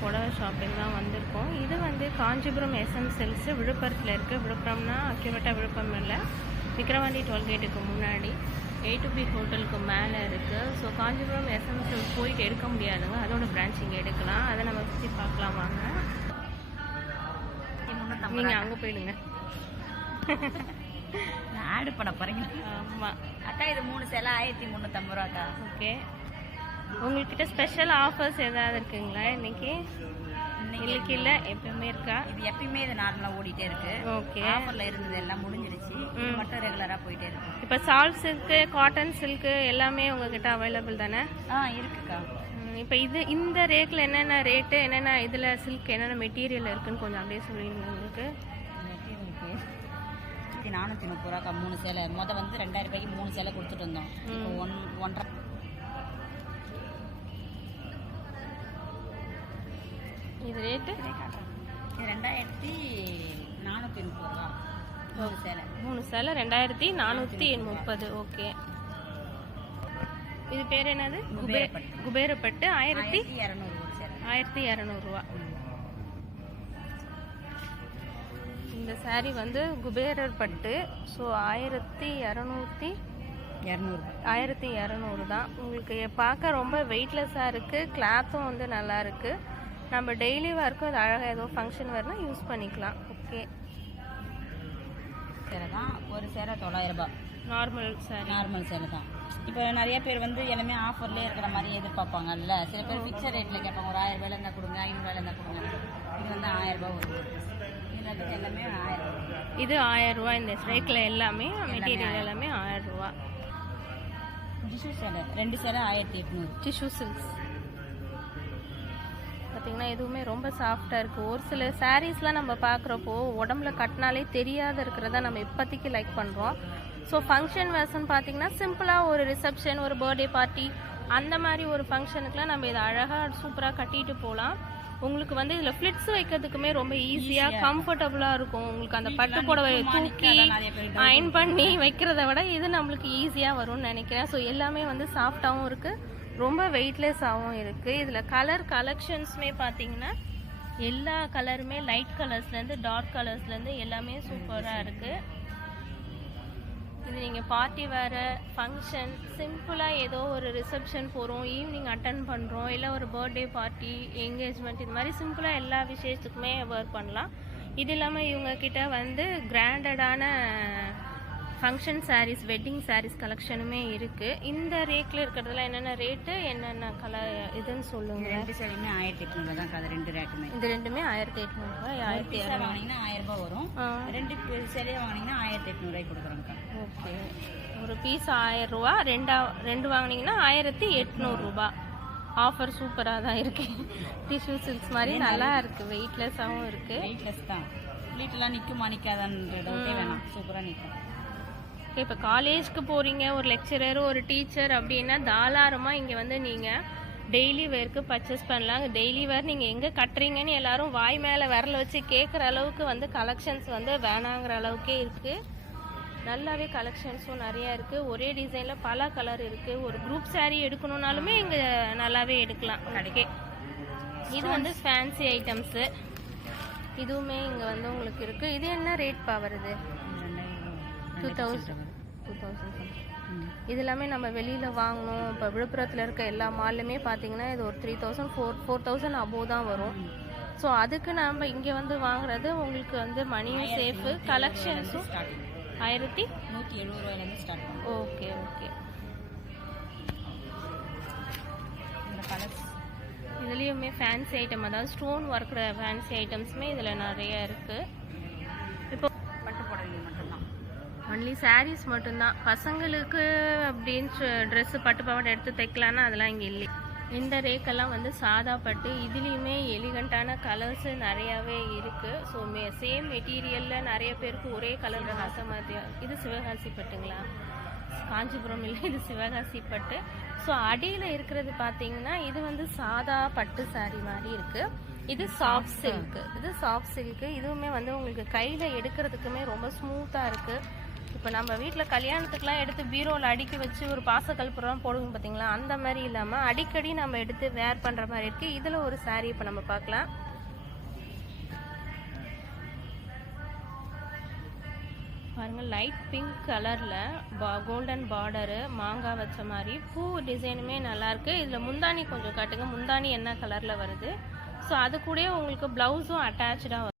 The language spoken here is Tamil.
புடவை ஷாப்பிங் தான் வந்திருக்கோம். இது வந்து காஞ்சிபுரம் எஸ்எம் விழுப்புரத்தில் இருக்குது விழுப்புரம்னா அக்யூரேட்டாக விழுப்புரம் இல்லை. விக்ரவாண்டி டோல்கேட்டுக்கு முன்னாடி. ஏ டு பி ஹோட்டலுக்கு மேலே இருக்குது ஸோ காஞ்சிபுரம் எஸ்எம் சில்க்ஸ் போயிட்டு எடுக்க முடியாதுங்க. அதோட பிரான்ச் இங்கே எடுக்கலாம். அதை நம்ம சுற்றி பார்க்கலாம் வாங்க. நீங்கள் அங்கே போயிடுங்க. நான் ஆடு பண்ண போறேங்க ஆமாம் அக்கா இது மூணு சேலை ஆயிரத்தி முந்நூற்றம்பது ரூபாக்கா. ஓகே உங்கள்கிட்ட ஸ்பெஷல் ஆஃபர்ஸ் ஏதாவது இருக்குங்களா இன்னைக்கு? இன்னைக்கு இல்லை எப்பவுமே இருக்கா? இது எப்பயுமே இது நார்மலா ஓடிட்டே இருக்கு. ஓகே ஆஃபர்ல இருந்தது எல்லாம் முடிஞ்சிருச்சு. மட்டும் ரெகுலரா போயிட்டே இருக்கு. இப்போ சால்ட் சில்க்கு காட்டன் சில்க்கு எல்லாமே உங்ககிட்ட அவைலபிள் தானே? ஆ இருக்குக்கா. இப்போ இது இந்த ரேட்டில் என்னென்ன ரேட்டு என்னென்ன இதில் சில்க் என்னென்ன மெட்டீரியல் இருக்குன்னு கொஞ்சம் அப்படியே சொல்லிடுங்க உங்களுக்கு? நானூற்றி முப்பது ரூபாக்கா மூணு சேலை. முத வந்து ரெண்டாயிரம் ரூபாய்க்கு மூணு சேலை கொடுத்துட்டு இருந்தோம் ஒன் ஒன்றரை இது ரேட்டு இது ரெண்டாயிரத்தி நானூற்றி முப்பது ரூபா. மூணு சேலை. மூணு சேலை ரெண்டாயிரத்தி நானூற்றி முப்பது. ஓகே. இது பேர் என்னது? குபே குபேரப்பட்டு. ஆயிரத்தி ஆயிரத்தி இரநூறுவா இந்த saree வந்து குபேரர் பட்டு ஸோ ஆயிரத்தி இரநூத்தி இரநூறு ஆயிரத்தி இரநூறு தான். உங்களுக்கு பார்க்க ரொம்ப வெயிட்லெஸ்ஸாக இருக்குது கிளாத்தும் வந்து நல்லா இருக்குது நம்ம டெய்லி ஒர்க்கும் அது அழகாக ஏதோ ஃபங்க்ஷன் வரனா யூஸ் பண்ணிக்கலாம். ஓகே சேலை தான். ஒரு சேலை தொள்ளாயிரம் ரூபாய். Normal saree. நார்மல் சேலை தான். இப்போ நிறைய பேர் வந்து எல்லாமே ஆஃபர்லேயே இருக்கிற மாதிரி எதிர்பார்ப்பாங்கல்ல. சில பேர் ஃபிக்ஸட் ரேட்டில் கேட்பாங்க ஒரு ஆயிரம் ரூபாயில இருந்தால் கொடுங்க ஐநூறு ரூபாயில இருந்தால் கொடுங்க. இது வந்து ஆயிரம் ரூபாய் வரும் இதில் எல்லாமே ஆயிரம் இது ஆயிரம் ரூபா இந்த ஸ்ட்ரைக்கில் எல்லாமே மெட்டீரியல் எல்லாமே ஆயிரம் ரூபா டிஷ்யூ சேலை. ரெண்டு சேலை ஆயிரத்தி எட்நூறு. டிஷ்யூ சில்க்ஸ் பார்த்தீங்கன்னா எதுவுமே ரொம்ப சாஃப்டாக இருக்குது ஒரு சில சாரீஸ்லாம் நம்ம பார்க்குறப்போ உடம்புல கட்டினாலே தெரியாத இருக்கிறத நம்ம இப்போதைக்கு லைக் பண்ணுறோம் ஸோ ஃபங்க்ஷன் வேர்ஸ்னு பார்த்தீங்கன்னா சிம்பிளாக ஒரு ரிசப்ஷன் ஒரு பர்த்டே பார்ட்டி அந்த மாதிரி ஒரு ஃபங்க்ஷனுக்குலாம் நம்ம இதை அழகாக சூப்பராக கட்டிட்டு போகலாம் உங்களுக்கு வந்து இதில் ஃப்ளிட்ஸ் வைக்கிறதுக்குமே ரொம்ப ஈஸியாக கம்ஃபர்டபுளாக இருக்கும். உங்களுக்கு அந்த பட்டு புடவை தூக்கி அயன் பண்ணி வைக்கிறத விட இது நம்மளுக்கு ஈஸியாக வரும்னு நினைக்கிறேன். ஸோ எல்லாமே வந்து சாஃப்டாகவும் இருக்குது ரொம்ப வெயிட்லெஸ்ஸாகவும் இருக்குது இதில் கலர் கலெக்ஷன்ஸுமே பார்த்தீங்கன்னா எல்லா கலருமே லைட் கலர்ஸ்லேருந்து டார்க் கலர்ஸ்லேருந்து எல்லாமே சூப்பராக இருக்குது இது நீங்கள் பார்ட்டி வேறு ஃபங்க்ஷன் சிம்பிளாக ஏதோ ஒரு ரிசப்ஷன் போகிறோம் ஈவினிங் அட்டன் பண்ணுறோம் இல்லை ஒரு பர்த்டே பார்ட்டி என்கேஜ்மெண்ட் இது மாதிரி சிம்பிளாக எல்லா விசேஷத்துக்குமே வேர் பண்ணலாம். இது இல்லாமல் இவங்கக்கிட்ட வந்து கிராண்டடான ஃபங்க்ஷன் சாரீஸ் வெட்டிங் சாரீஸ் கலெக்ஷனுமே இருக்குது இந்த ரேட்டில் இருக்கிறதுல என்னென்ன ரேட்டு என்னென்ன கலர் இதுன்னு சொல்லுங்கள் ரெண்டு சேலையுமே ஆயிரத்தி எட்நூறு தான் அது ரெண்டு ரேட்டுமே இது ரெண்டுமே ஆயிரத்தி எட்நூறுபா ஆயிரத்தி சேலை வாங்கினீங்கன்னா ஆயிரம் ரூபாய் வரும் ரெண்டு சேலையை வாங்கினீங்கன்னா ஆயிரத்தி எட்நூறுவாய்க்கு கொடுக்குறோங்க்கா ஓகே. ஒரு பீஸ் ஆயிரம் ரூபா ரெண்டா ரெண்டு வாங்குனீங்கன்னா ஆயிரத்தி எட்நூறுரூபா ஆஃபர் சூப்பராக தான் இருக்கு. டிஷ்யூ சில்க்ஸ் மாதிரி நல்லா இருக்கு. வெயிட்லெஸ்ஸாகவும் இருக்கு. வெயிட்லெஸ் தான். வீட்டெலாம் நிற்குமா நிற்காதான்ற டவுட்டே வேணாம். சூப்பராக நிற்கும் இப்போ காலேஜ்க்கு போகிறீங்க ஒரு லெக்சரர் ஒரு டீச்சர் அப்படின்னா தாராளமாக இங்கே வந்து நீங்கள் டெய்லி வேர்க்கு பர்ச்சேஸ் பண்ணலாம். டெய்லி வேர் நீங்கள் எங்கே கட்டுறீங்கன்னு எல்லாரும் வாய் மேலே விரல வச்சு கேட்குற அளவுக்கு வந்து கலெக்ஷன்ஸ் வந்து வேணாங்கிற அளவுக்கே இருக்குது நல்லாவே கலெக்ஷன்ஸும் நிறையா இருக்குது ஒரே டிசைனில் பல கலர் இருக்குது ஒரு குரூப் சாரீ எடுக்கணுன்னாலுமே இங்கே நல்லாவே எடுக்கலாம். ஓகே இது வந்து ஃபேன்சி ஐட்டம்ஸு இதுவுமே இங்கே வந்து உங்களுக்கு இருக்குது இது என்ன ரேட் பா வருது? டூ தௌசண்ட் டூ தௌசண்ட் இது எல்லாமே நம்ம வெளியில் வாங்கணும். இப்போ விழுப்புரத்தில் இருக்க எல்லா மால்லுமே பார்த்தீங்கன்னா இது ஒரு three thousand four four thousand above தான் வரும். ஸோ அதுக்கு நம்ம இங்கே வந்து வாங்குறது உங்களுக்கு வந்து மணியும் சேஃபு கலெக்ஷன்ஸும் ஆயிரத்தி நூற்றி எழுபது ரூபாயிலேருந்து ஸ்டார்ட் ஓகே ஓகே. இதுலேயுமே ஃபேன்சி ஐட்டம் அதாவது ஸ்டோன் ஒர்க்கிற ஃபேன்சி ஐட்டம்ஸுமே இதில் நிறைய இருக்குது ஒன்லி சாரீஸ் மட்டும்தான். பசங்களுக்கு அப்படின்னு ட்ரெஸ்ஸு பட்டு பாவாடை எடுத்து தைக்கலான்னா அதெல்லாம் இங்கே இல்லை. இந்த ரேக்கெல்லாம் வந்து சாதா பட்டு இதுலேயுமே எலிகண்ட்டான கலர்ஸு நிறையாவே இருக்குது ஸோ மே சேம் மெட்டீரியலில் நிறைய பேருக்கு ஒரே கலர் ஆசை மாதிரி இது சிவகாசி பட்டுங்களா? காஞ்சிபுரம் இல்லை இது சிவகாசி பட்டு. ஸோ அடியில் இருக்கிறது பார்த்தீங்கன்னா இது வந்து சாதா பட்டு saree மாதிரி இருக்குது இது சாஃப்ட் சில்க்கு இது சாஃப்ட் சில்க்கு இதுவுமே வந்து உங்களுக்கு கையில் எடுக்கிறதுக்குமே ரொம்ப ஸ்மூத்தாக இருக்குது இப்போ நம்ம வீட்டில் கல்யாணத்துக்குலாம் எடுத்து பீரோவில் அடுக்கி வச்சு ஒரு பாசக்கல்புரம் போடுவோம் பார்த்தீங்களா அந்த மாதிரி இல்லாமல் அடிக்கடி நம்ம எடுத்து வேர் பண்ணுற மாதிரி இருக்குது இதில் ஒரு saree இப்போ நம்ம பார்க்கலாம். பாருங்கள் லைட் பிங்க் கலரில் கோல்டன் பார்டரு மாங்காய் வச்ச மாதிரி பூ டிசைனுமே நல்லாயிருக்கு இதில் முந்தானி கொஞ்சம் காட்டுங்க. முந்தானி என்ன கலரில் வருது? ஸோ அது கூடயே உங்களுக்கு ப்ளவுஸும் அட்டாச்சாக